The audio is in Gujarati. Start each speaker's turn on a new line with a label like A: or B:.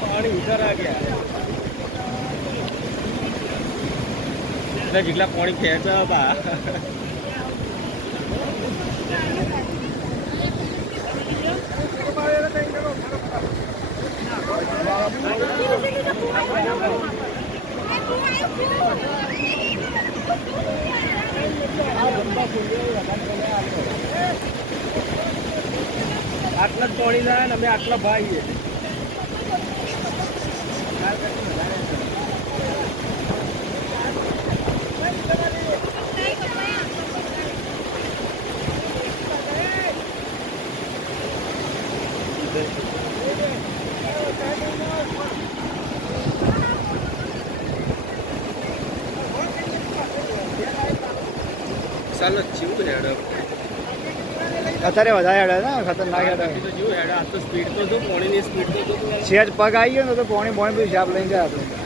A: પાણી ઉતર આ ગયા જેટલા પાણી ખેંચા હતા? આટલા જ પાણી ના અમે આટલા ચાલો જીવું હેડ.
B: અત્યારે વધારે હેડે ને ખતરનાક હેડે.
A: જીવું હેડો આ તો સ્પીડ તો જો પોણીની સ્પીડ તો જો.
B: છે પગ આવી ગયો ને તો પોણી પોણી બધું શાપ લઈને જાય આપણે.